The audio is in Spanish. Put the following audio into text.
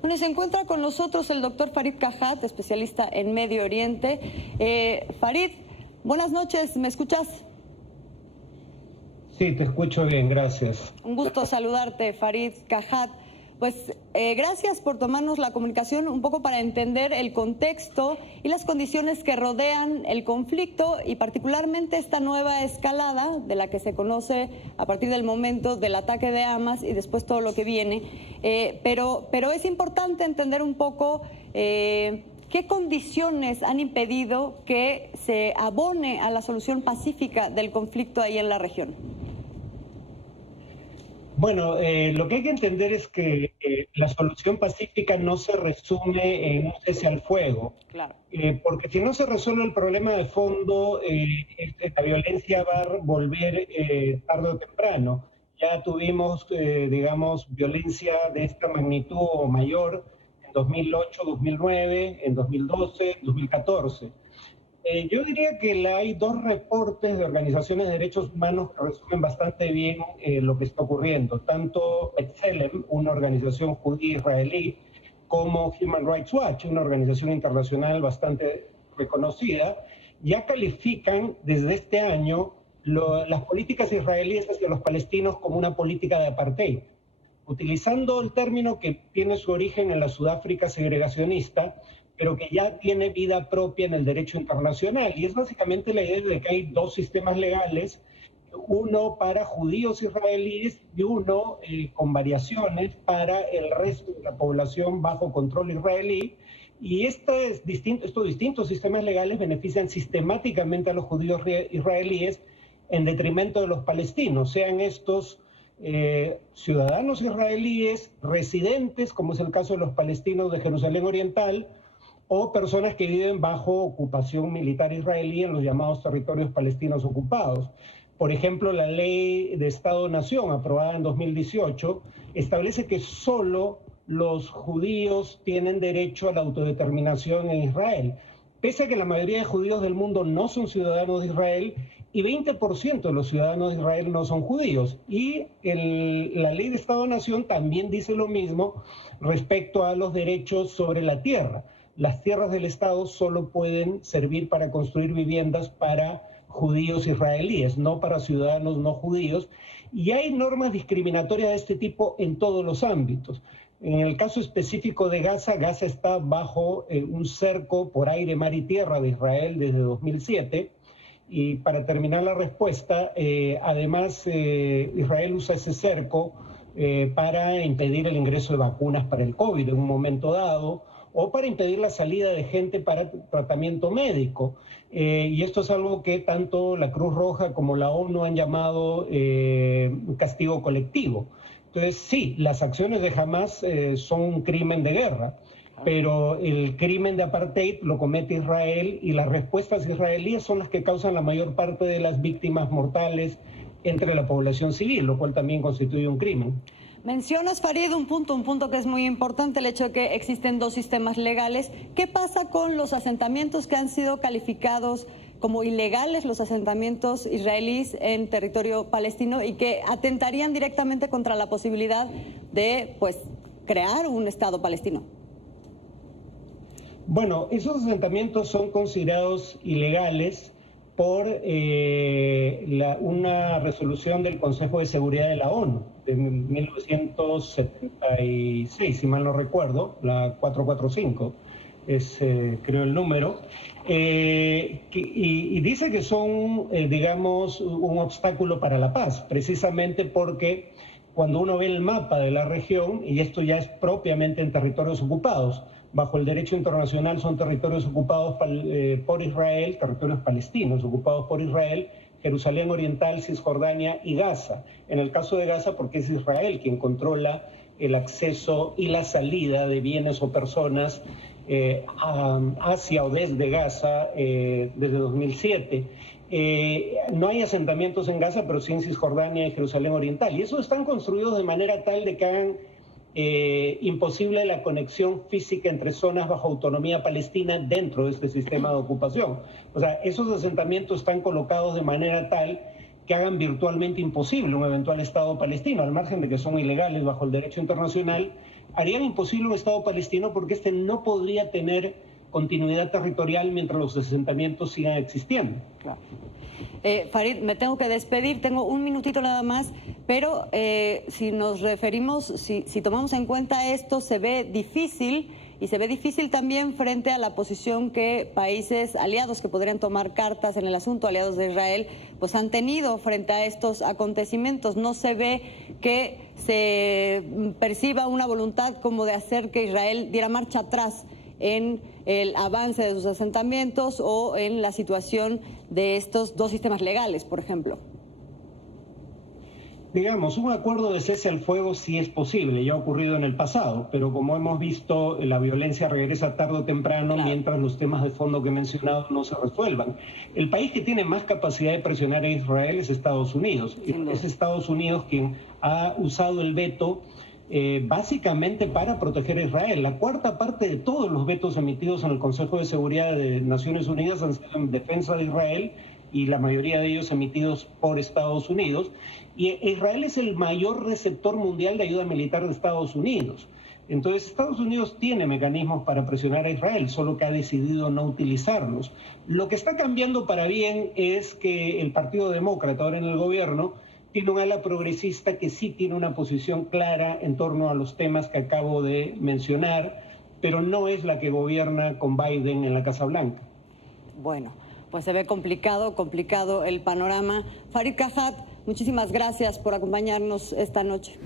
Bueno, y se encuentra con nosotros el doctor Farid Kajat, especialista en Medio Oriente. Farid, buenas noches, ¿me escuchas? Sí, te escucho bien, gracias. Un gusto saludarte, Farid Kajat. Pues gracias por tomarnos la comunicación un poco para entender el contexto y las condiciones que rodean el conflicto y particularmente esta nueva escalada de la que se conoce a partir del momento del ataque de Hamas y después todo lo que viene. Pero es importante entender un poco qué condiciones han impedido que se abone a la solución pacífica del conflicto ahí en la región. Bueno, lo que hay que entender es que la solución pacífica no se resume en un cese al fuego, Claro. porque si no se resuelve el problema de fondo, la violencia va a volver tarde o temprano. Ya tuvimos, digamos, violencia de esta magnitud o mayor en 2008, 2009, en 2012, 2014. Yo diría que hay dos reportes de organizaciones de derechos humanos que resumen bastante bien lo que está ocurriendo. Tanto B'Tselem, una organización judía israelí, como Human Rights Watch, una organización internacional bastante reconocida, ya califican desde este año las políticas israelíes hacia los palestinos como una política de apartheid, utilizando el término que tiene su origen en la Sudáfrica segregacionista, pero que ya tiene vida propia en el derecho internacional. Y es básicamente la idea de que hay dos sistemas legales, uno para judíos israelíes y uno con variaciones para el resto de la población bajo control israelí. Y estos distintos sistemas legales benefician sistemáticamente a los judíos israelíes en detrimento de los palestinos, sean estos ciudadanos israelíes residentes, como es el caso de los palestinos de Jerusalén Oriental, o personas que viven bajo ocupación militar israelí en los llamados territorios palestinos ocupados. Por ejemplo, la ley de Estado-Nación, aprobada en 2018, establece que solo los judíos tienen derecho a la autodeterminación en Israel, pese a que la mayoría de judíos del mundo no son ciudadanos de Israel y 20% de los ciudadanos de Israel no son judíos. Y la ley de Estado-Nación también dice lo mismo respecto a los derechos sobre la tierra. Las tierras del Estado solo pueden servir para construir viviendas para judíos israelíes, no para ciudadanos no judíos. Y hay normas discriminatorias de este tipo en todos los ámbitos. En el caso específico de Gaza, Gaza está bajo un cerco por aire, mar y tierra de Israel desde 2007. Y para terminar la respuesta, además Israel usa ese cerco para impedir el ingreso de vacunas para el COVID en un momento dado, o para impedir la salida de gente para tratamiento médico. Y esto es algo que tanto la Cruz Roja como la ONU han llamado castigo colectivo. Entonces, sí, las acciones de Hamas son un crimen de guerra, pero el crimen de apartheid lo comete Israel y las respuestas israelíes son las que causan la mayor parte de las víctimas mortales entre la población civil, lo cual también constituye un crimen. Mencionas, Farid, un punto que es muy importante, el hecho de que existen dos sistemas legales. ¿Qué pasa con los asentamientos que han sido calificados como ilegales, los asentamientos israelíes en territorio palestino y que atentarían directamente contra la posibilidad de, pues, crear un Estado palestino? Bueno, esos asentamientos son considerados ilegales por una resolución del Consejo de Seguridad de la ONU de 1976, si mal no recuerdo, la 445 es creo el número, y dice que son, digamos, un obstáculo para la paz, precisamente porque cuando uno ve el mapa de la región, y esto ya es propiamente en territorios ocupados, bajo el derecho internacional son territorios ocupados por Israel, territorios palestinos ocupados por Israel, Jerusalén Oriental, Cisjordania y Gaza. En el caso de Gaza, porque es Israel quien controla el acceso y la salida de bienes o personas hacia o desde Gaza desde 2007. No hay asentamientos en Gaza, pero sí en Cisjordania y Jerusalén Oriental. Y esos están construidos de manera tal de que hagan imposible la conexión física entre zonas bajo autonomía palestina dentro de este sistema de ocupación. O sea, esos asentamientos están colocados de manera tal que hagan virtualmente imposible un eventual Estado palestino, al margen de que son ilegales bajo el derecho internacional. harían imposible un Estado palestino porque este no podría tener continuidad territorial mientras los asentamientos sigan existiendo. Claro. Farid, me tengo que despedir, tengo un minutito nada más, pero si nos referimos, si tomamos en cuenta esto, se ve difícil, y se ve difícil también frente a la posición que países aliados que podrían tomar cartas en el asunto, aliados de Israel, pues han tenido frente a estos acontecimientos. No se ve que se perciba una voluntad como de hacer que Israel diera marcha atrás en el avance de sus asentamientos o en la situación de estos dos sistemas legales, por ejemplo. Digamos, un acuerdo de cese al fuego sí es posible, ya ha ocurrido en el pasado, pero como hemos visto, la violencia regresa tarde o temprano, claro, mientras los temas de fondo que he mencionado no se resuelvan. El país que tiene más capacidad de presionar a Israel es Estados Unidos. Es Estados Unidos quien ha usado el veto básicamente para proteger a Israel. La cuarta parte de todos los vetos emitidos en el Consejo de Seguridad de Naciones Unidas han sido en defensa de Israel, y la mayoría de ellos emitidos por Estados Unidos. Y Israel es el mayor receptor mundial de ayuda militar de Estados Unidos. Entonces, Estados Unidos tiene mecanismos para presionar a Israel, solo que ha decidido no utilizarlos. Lo que está cambiando para bien es que el Partido Demócrata, ahora en el gobierno, tiene un ala progresista que sí tiene una posición clara en torno a los temas que acabo de mencionar, pero no es la que gobierna con Biden en la Casa Blanca. Bueno, pues se ve complicado el panorama. Farid Kajat, muchísimas gracias por acompañarnos esta noche.